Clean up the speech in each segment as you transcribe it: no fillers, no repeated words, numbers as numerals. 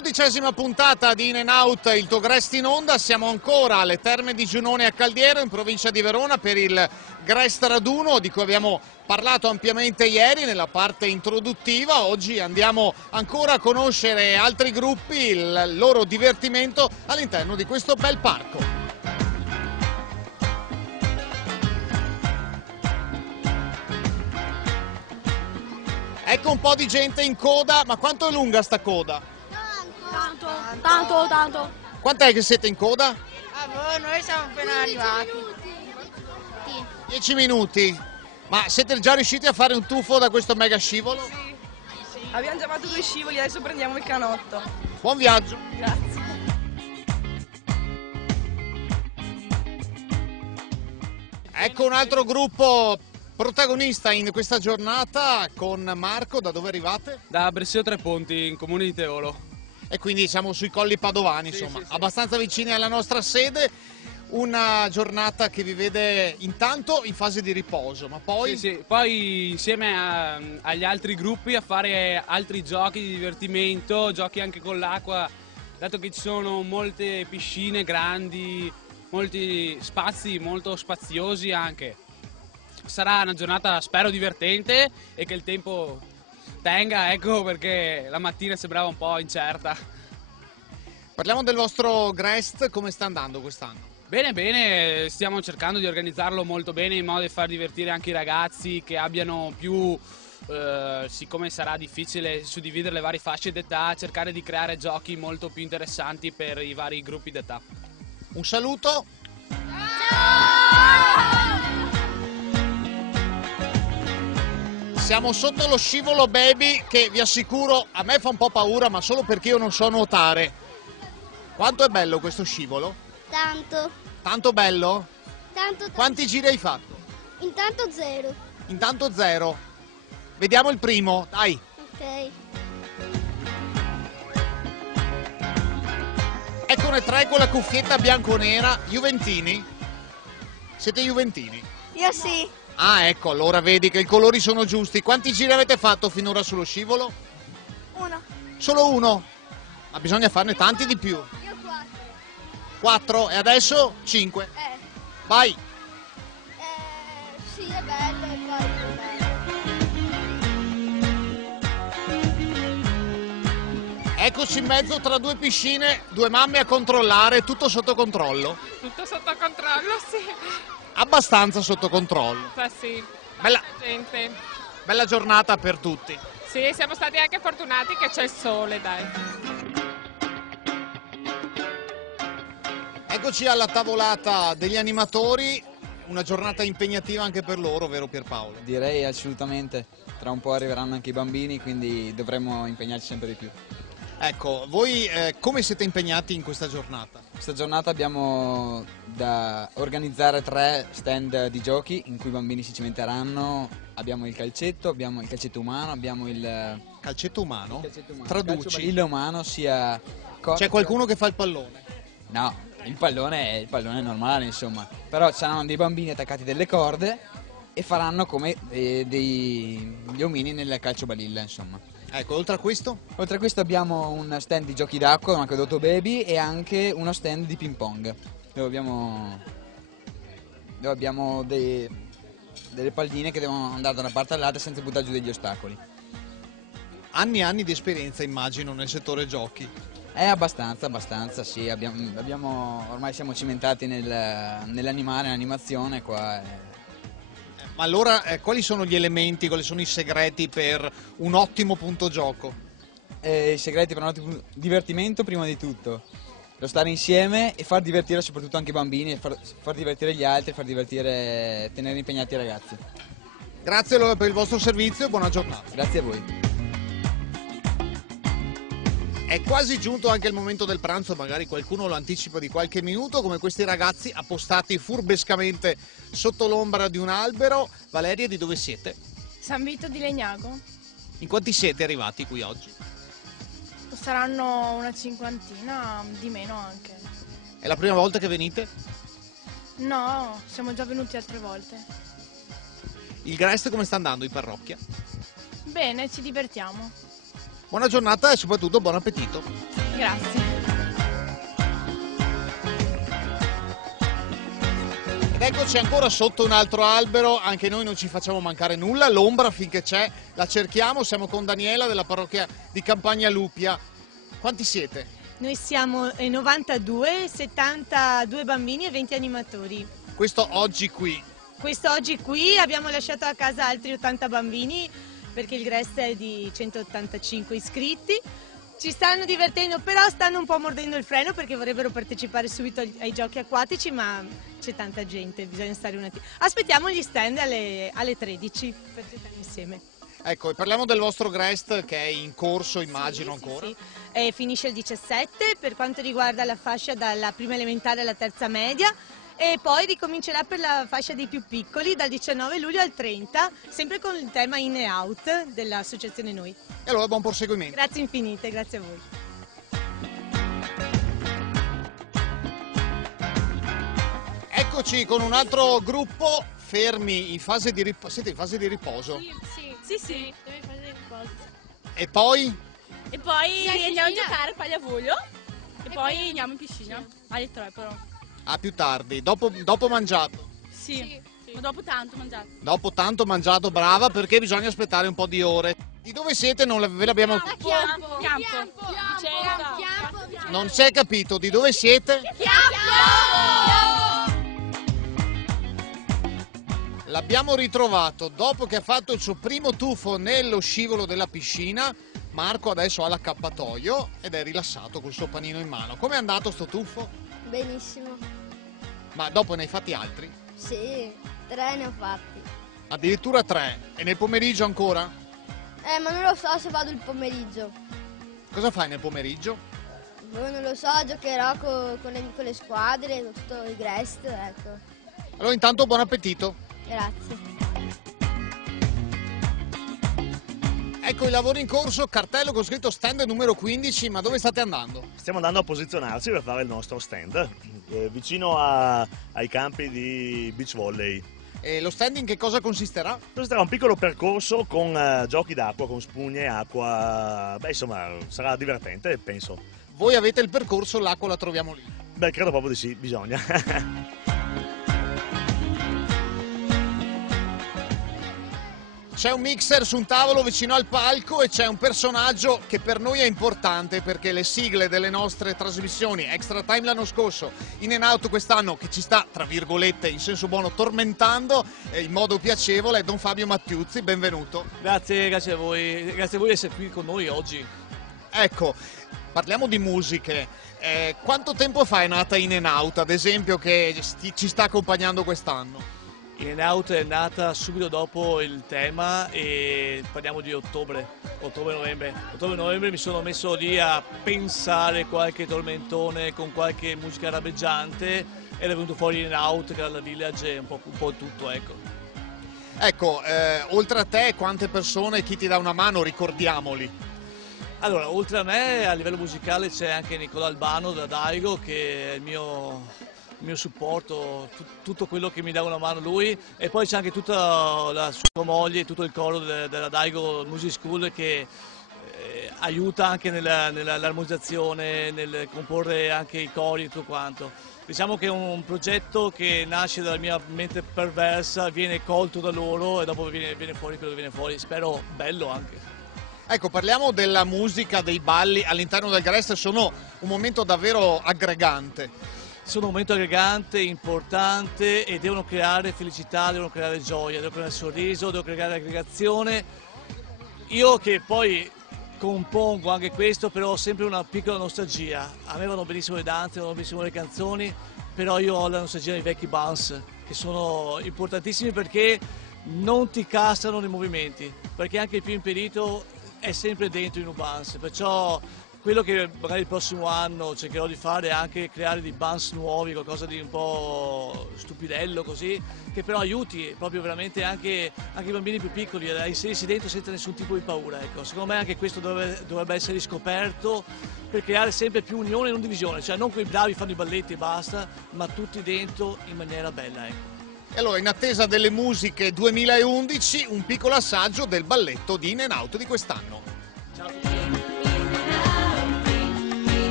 12ª puntata di In and Out, il tuo Grest in onda. Siamo ancora alle Terme di Giunone a Caldiero, in provincia di Verona, per il Grest Raduno di cui abbiamo parlato ampiamente ieri nella parte introduttiva. Oggi andiamo ancora a conoscere altri gruppi, il loro divertimento all'interno di questo bel parco. Ecco un po' di gente in coda, ma quanto è lunga sta coda? Tanto. Quant'è che siete in coda? Noi siamo appena arrivati. 10 minuti. Ma siete già riusciti a fare un tuffo da questo mega scivolo? Sì. Abbiamo già fatto 2 scivoli, adesso prendiamo il canotto. Buon viaggio! Grazie. Ecco un altro gruppo protagonista in questa giornata con Marco. Da dove arrivate? Da Bressio Tre Ponti, in comune di Teolo. E quindi siamo sui colli padovani, Sì, insomma, sì. abbastanza vicini alla nostra sede. Una giornata che vi vede intanto in fase di riposo, ma poi... Sì. Poi insieme agli altri gruppi a fare altri giochi di divertimento, giochi anche con l'acqua, dato che ci sono molte piscine grandi, molti spazi molto spaziosi anche. Sarà una giornata, spero, divertente e che il tempo tenga, ecco, perché la mattina sembrava un po' incerta. Parliamo del vostro Grest, come sta andando quest'anno? Bene, stiamo cercando di organizzarlo molto bene in modo da far divertire anche i ragazzi che abbiano più, siccome sarà difficile suddividere le varie fasce d'età, cercare di creare giochi molto più interessanti per i vari gruppi d'età. Un saluto. Siamo sotto lo scivolo baby che vi assicuro a me fa un po' paura, ma solo perché io non so nuotare. Quanto è bello questo scivolo? Tanto. Tanto bello? Tanto. Quanti giri hai fatto? Intanto 0. Intanto 0. Vediamo il primo, dai. Ok. Eccone 3 con la cuffietta bianco-nera. Juventini? Siete juventini? Io sì. Ah, ecco, allora vedi che i colori sono giusti. Quanti giri avete fatto finora sullo scivolo? 1. Solo uno? Ma bisogna farne tanti di più. Io 4. 4 e adesso 5. Vai! Sì, è bello e poi è bello. Eccoci in mezzo tra 2 piscine, 2 mamme a controllare, tutto sotto controllo. Tutto sotto controllo, sì. Abbastanza sotto controllo. Sì. Bella, Tanta gente. bella giornata per tutti. Sì, siamo stati anche fortunati che c'è il sole, dai. Eccoci alla tavolata degli animatori, una giornata impegnativa anche per loro, vero Pierpaolo? Direi assolutamente, tra un po' arriveranno anche i bambini, quindi dovremo impegnarci sempre di più. Ecco, voi come siete impegnati in questa giornata? Questa giornata abbiamo da organizzare 3 stand di giochi in cui i bambini si cimenteranno. Abbiamo il calcetto umano, abbiamo il Calcetto umano? calcetto umano, Traduci. il umano sia... C'è qualcuno che fa il pallone? No, il pallone è normale, insomma. Però saranno dei bambini attaccati delle corde e faranno come degli omini nel calcio balilla, insomma. Ecco, oltre a questo? Oltre a questo abbiamo un stand di giochi d'acqua, un acquedotto baby, e anche uno stand di ping pong, dove abbiamo delle palline che devono andare da una parte all'altra senza buttare giù degli ostacoli. Anni e anni di esperienza, immagino, nel settore giochi. Abbastanza, sì, ormai siamo cimentati nell'animare, nell'animazione qua. Ma allora quali sono gli elementi, quali sono i segreti per un ottimo punto gioco? I segreti per un ottimo divertimento, prima di tutto, lo stare insieme e far divertire soprattutto anche i bambini, e far divertire gli altri, tenere impegnati i ragazzi. Grazie allora per il vostro servizio e buona giornata. Grazie a voi. È quasi giunto anche il momento del pranzo, magari qualcuno lo anticipa di qualche minuto, come questi ragazzi appostati furbescamente sotto l'ombra di un albero. Valeria, di dove siete? San Vito di Legnago. In quanti siete arrivati qui oggi? Saranno una 50, di meno anche. È la prima volta che venite? No, siamo già venuti altre volte. Il Grest come sta andando in parrocchia? Bene, ci divertiamo. Buona giornata e soprattutto buon appetito. Grazie. Ed eccoci ancora sotto un altro albero, anche noi non ci facciamo mancare nulla, l'ombra finché c'è la cerchiamo. Siamo con Daniela della parrocchia di Campagna Lupia. Quanti siete? Noi siamo 92, 72 bambini e 20 animatori. Questo oggi qui. Quest'oggi qui abbiamo lasciato a casa altri 80 bambini perché il Grest è di 185 iscritti. Ci stanno divertendo, però stanno un po' mordendo il freno perché vorrebbero partecipare subito ai giochi acquatici, ma c'è tanta gente, bisogna stare un attimo. Aspettiamo gli stand alle 13 per giocare insieme. Ecco, e parliamo del vostro Grest che è in corso, immagino ancora. Sì. Finisce il 17 per quanto riguarda la fascia dalla prima elementare alla terza media e poi ricomincerà per la fascia dei più piccoli dal 19 luglio al 30, sempre con il tema In e Out dell'associazione Noi. E allora buon proseguimento. Grazie infinite, grazie a voi. Eccoci con un altro gruppo fermi in fase di riposo. Siete in fase di riposo? Sì. E poi? E poi andiamo a giocare poi a Voglio e poi andiamo in piscina. Alle 3 però. Ah, più tardi, dopo mangiato. Sì. Ma dopo tanto mangiato. Dopo tanto mangiato, brava, perché bisogna aspettare un po' di ore. Di dove siete? Non ve l'abbiamo... Campo. Non si è capito, di dove siete? L'abbiamo ritrovato dopo che ha fatto il suo primo tuffo nello scivolo della piscina. Marco adesso ha l'accappatoio ed è rilassato col suo panino in mano. Com'è andato sto tuffo? Benissimo. Ma dopo ne hai fatti altri? Sì, 3 ne ho fatti. Addirittura 3. E nel pomeriggio ancora? Ma non lo so se vado il pomeriggio. Cosa fai nel pomeriggio? Non lo so, giocherò con le squadre, con tutto il Grest, ecco. Allora intanto buon appetito. Grazie. Ecco i lavori in corso, cartello con scritto stand numero 15, ma dove state andando? Stiamo andando a posizionarci per fare il nostro stand, vicino ai campi di beach volley. E lo stand in che cosa consisterà? Questo sarà un piccolo percorso con giochi d'acqua, con spugne, acqua, beh insomma sarà divertente penso. Voi avete il percorso, l'acqua la troviamo lì. Beh credo proprio di sì, bisogna. C'è un mixer su un tavolo vicino al palco e c'è un personaggio che per noi è importante perché le sigle delle nostre trasmissioni, Extra Time l'anno scorso, In and Out quest'anno, che ci sta, tra virgolette, in senso buono, tormentando in modo piacevole, è Don Fabio Mattiuzzi, benvenuto. Grazie a voi di essere qui con noi oggi. Ecco, parliamo di musiche. Quanto tempo fa è nata In and Out, ad esempio, che ci sta accompagnando quest'anno? In and Out è nata subito dopo il tema e parliamo di ottobre-novembre. Ottobre-novembre mi sono messo lì a pensare qualche tormentone con qualche musica rabeggiante ed è venuto fuori In and Out, che era la Village e un po' tutto, ecco. Ecco, oltre a te quante persone, chi ti dà una mano, ricordiamoli? Allora, oltre a me a livello musicale c'è anche Nicola Albano da Daigo, che è il mio supporto, tutto quello che mi dà una mano lui, e poi c'è anche tutta la sua moglie, tutto il coro della Daigo Music School che aiuta anche nell'armonizzazione, nel comporre anche i cori e tutto quanto. Diciamo che è un progetto che nasce dalla mia mente perversa, viene colto da loro e dopo viene fuori quello che viene fuori, spero bello anche. Ecco, parliamo della musica, dei balli all'interno del Grest, sono un momento davvero aggregante. Sono un momento aggregante, importante e devono creare felicità, devono creare gioia, devono creare sorriso, devono creare aggregazione. Io che poi compongo anche questo, però ho sempre una piccola nostalgia. A me vanno benissimo le danze, vanno benissimo le canzoni, però io ho la nostalgia dei vecchi bounce, che sono importantissimi perché non ti castrano nei movimenti, perché anche il più impedito è sempre dentro in un bounce, perciò quello che magari il prossimo anno cercherò di fare è anche creare dei bounce nuovi, qualcosa di un po' stupidello così, che però aiuti proprio veramente anche i bambini più piccoli a inserirsi dentro senza nessun tipo di paura. Ecco. Secondo me anche questo dovrebbe essere riscoperto per creare sempre più unione e non divisione, cioè non quei bravi fanno i balletti e basta, ma tutti dentro in maniera bella. Ecco. E allora, in attesa delle musiche 2011, un piccolo assaggio del balletto di In and Out di quest'anno. Ciao a tutti.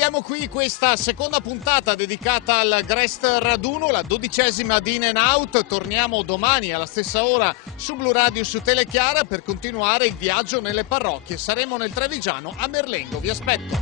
chiudiamo qui questa seconda puntata dedicata al Grest Raduno, la 12ª di In and Out. Torniamo domani alla stessa ora su Blu Radio, su Telechiara, per continuare il viaggio nelle parrocchie. Saremo nel Trevigiano, a Merlengo, vi aspetto.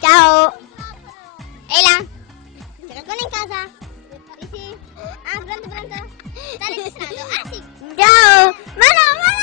Ciao! Ela! C'è qualcuno in casa? Sì, sì. Ah, pronto? Sta registrando? Ah, sì. Ciao! Ma no!